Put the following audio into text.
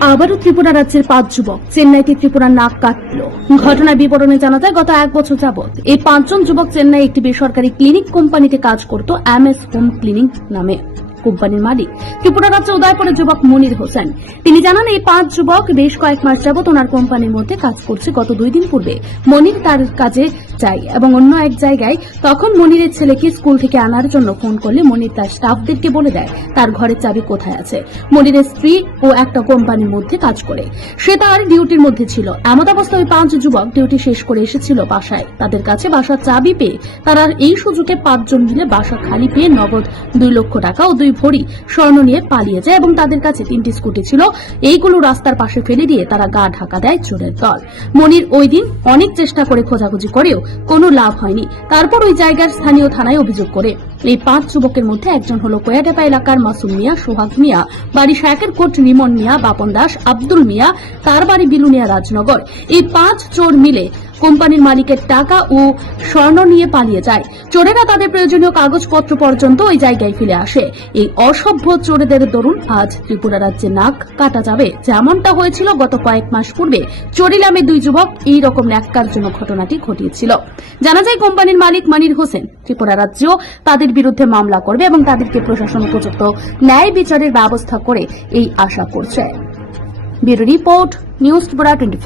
আবারও ত্রিপুরা রাজ্যের পাঁচ যুবক। চেন্নাইতে ত্রিপুরার নাক কাটল। ঘটনার বিবরণে জানা যায়, গত এক বছর যাবৎ এই পাঁচজন যুবক চেন্নাই একটি বেসরকারি ক্লিনিক কোম্পানিতে কাজ করত, এম এস হোম ক্লিনিক নামে। কোম্পানির মালিক। ত্রিপুরা রাজ্যে উদয়পুরের যুবক মনির হোসেন। তিনি জানান, এই পাঁচ যুবক বেশ কয়েক মাস যাবৎ ওনার কোম্পানির মধ্যে কাজ করছে। গত দুই দিন পূর্বে মনির তার কাজে যায় এবং অন্য এক জায়গায় তখন মনিরের ছেলেকে স্কুল থেকে আনার জন্য ফোন করলে মনির তার স্টাফদেরকে বলে দেয়, তার ঘরের চাবি কোথায় আছে? মনিরের স্ত্রী ও একটা কোম্পানির মধ্যে কাজ করে। সে তার ডিউটির মধ্যে ছিল। এমত অবস্থায় ওই পাঁচ যুবক ডিউটি শেষ করে এসেছিল বাসায়। তাদের কাছে বাসার চাবি পেয়ে তারা এই সুযোগে পাঁচজন মিলে বাসা খালি পেয়ে নগদ দুই লক্ষ টাকা ও দুই ভরি স্বর্ণ নিয়ে পালিয়ে যায় এবং তাদের কাছে তিনটি স্কুটি ছিল। এইগুলো রাস্তার পাশে ফেলে দিয়ে তারা গা ঢাকা দেয় চোরের দল। মনির ওই দিন অনেক চেষ্টা করে খোঁজাখুঁজি করেও কোনো লাভ হয়নি। তারপর ওই জায়গার স্থানীয় থানায় অভিযোগ করে। এই পাঁচ যুবকের মধ্যে একজন হলো কোয়াডাপা এলাকার মাসুম মিয়া, সোহাগ মিয়া, বাড়ি শায়কের কোট রিমন মিয়া, বাপন দাস, আব্দুল মিয়া, তার বাড়ি বিলুনিয়া রাজনগর। এই পাঁচ চোর মিলে কোম্পানির মালিকের টাকা ও স্বর্ণ নিয়ে পালিয়ে যায়। চোরেরা তাদের প্রয়োজনীয় কাগজপত্র পর্যন্ত ওই জায়গায় ফিরে আসে। এই অসভ্য চোরেদের দরুন আজ ত্রিপুরা রাজ্যে নাক কাটা যাবে। যেমনটা হয়েছিল গত কয়েক মাস পূর্বে। চরিলামে দুই যুবক এই রকম ন্যাক্কারজনক ঘটনাটি ঘটিয়েছিল। জানা যায়, কোম্পানির মালিক মানির হোসেন ত্রিপুরা রাজ্যেও তাদের বিরুদ্ধে মামলা করবে এবং তাদেরকে প্রশাসন উপযুক্ত ন্যায় বিচারের ব্যবস্থা করে এই আশা করছে। Bureau report, news Tripura twenty